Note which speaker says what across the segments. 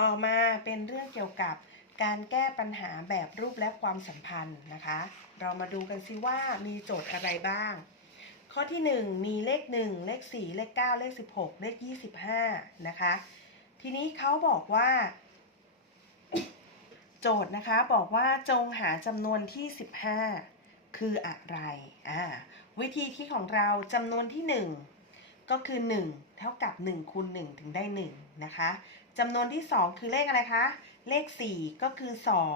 Speaker 1: ต่อมาเป็นเรื่องเกี่ยวกับการแก้ปัญหาแบบรูปและความสัมพันธ์นะคะ เรามาดูกันซิว่ามีโจทย์อะไรบ้าง ข้อที่ 1 มีเลข 1 เลข 4 เลข 9 เลข 16 เลข 25 นะคะ ทีนี้เขาบอกว่า โจทย์นะคะบอกว่าจงหาจำนวนที่ 15 คืออะไร อ่า วิธีคิดของเราจำนวนที่ 1 ก็คือ 1 เท่ากับ1คูณ1ถึงได้1นะคะจำนวนที่ 2 คือเลขอะไรคะ เลข 4 ก็คือ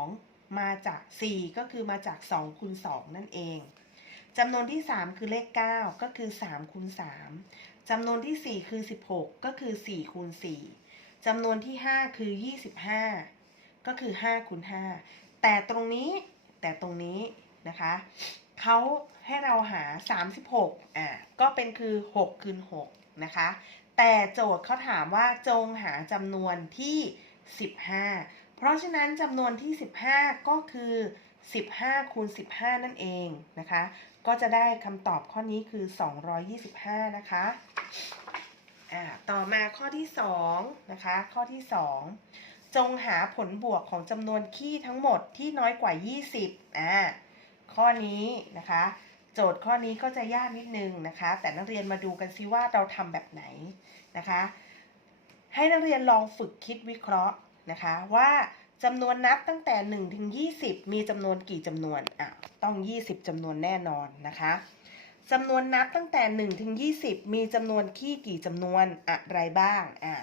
Speaker 1: 2 มาจาก 4 ก็คือมาจาก2คูณ2นั่นเองจำนวนที่ 3 คือเลข 9 ก็คือ3คูณ3จำนวนที่ 4 คือ 16 ก็คือ4คูณ4จำนวนที่ 5 คือ 25 ก็คือ5คูณ5แต่ตรงนี้แต่ตรงนี้นะคะ เขาให้เราหา 36อ่าก็เป็นคือ 6คูณ6นะคะ แต่โจทย์เขาถามว่าจงหาจำนวนที่ 15 เพราะฉะนั้นจำนวนที่ 15 ก็คือ 15 คูณ 15 นั่นเองนะคะ ก็จะได้คำตอบข้อนี้คือ 225 นะคะอ่าต่อมาข้อที่ 2 นะคะ ข้อที่ 2 จงหาผลบวกของจำนวนคี่ทั้งหมดที่น้อยกว่า 20อ่า ข้อนี้นะคะ โจทย์ข้อนี้ก็จะยากนิดนึงนะคะ แต่นักเรียนมาดูกันซิว่าเราทำแบบไหนนะคะ ให้นักเรียนลองฝึกคิดวิเคราะห์นะคะ ว่าจำนวนนับตั้งแต่1ถึง20 มีจำนวนกี่จำนวนอะต้อง 20จำนวนแน่นอนนะคะจำนวนนับตั้งแต่1ถึง20 มีจำนวนคี่กี่จำนวนอะไรบ้างอะ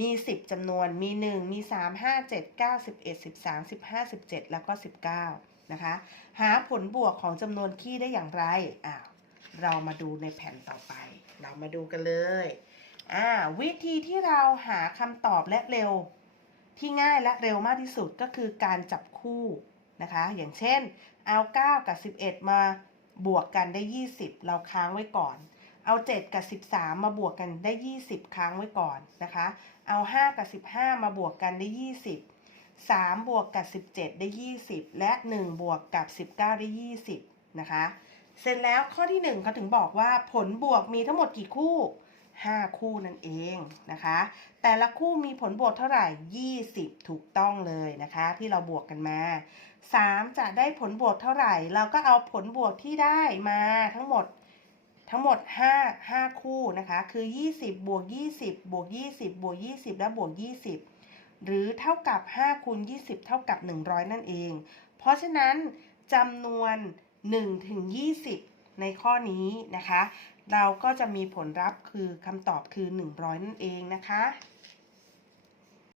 Speaker 1: มี 10จำนวนมี 1 มี 3 5 7 9 11 13 15 17 แล้วก็ 19 นะคะ หาผลบวกของจำนวนคี่ได้อย่างไรอ่าเรามาดูในแผ่นต่อไป เรามาดูกันเลยอ่าวิธีที่เราหาคำตอบและเร็ว ที่ง่ายและเร็วมากที่สุดก็คือการจับคู่นะคะ อย่างเช่น เอา 9 กับ 11 มาบวกกันได้ 20 เราค้างไว้ก่อน เอา 7 กับ 13 มาบวกกันได้ 20 ค้างไว้ก่อนนะคะ เอา 5 กับ 15 มาบวกกันได้ 20 3 บวกกับ 17 ได้ 20 และ 1 บวกกับ 19 ได้ 20 นะคะ เสร็จแล้วข้อที่ 1เขาถึงบอกว่าผลบวกมีทั้งหมดกี่คู่ 5 คู่นั่นเองนะคะ แต่ละคู่มีผลบวกเท่าไหร่ 20 ถูกต้องเลยนะคะ ที่เราบวกกันมา 3 จะได้ผลบวกเท่าไหร่ เราก็เอาผลบวกที่ได้มาทั้งหมดทั้งหมด 5 5 คู่นะคะ คือ 20 บวก 20 บวก 20 บวก 20 และบวก 20 หรือเท่ากับ5คูณ20 เท่ากับ 100 นั่นเอง เพราะฉะนั้นจำนวน1ถึง20 ในข้อนี้นะคะ เราก็จะมีผลลัพธ์คือคำตอบคือ 100 นั่นเองนะคะ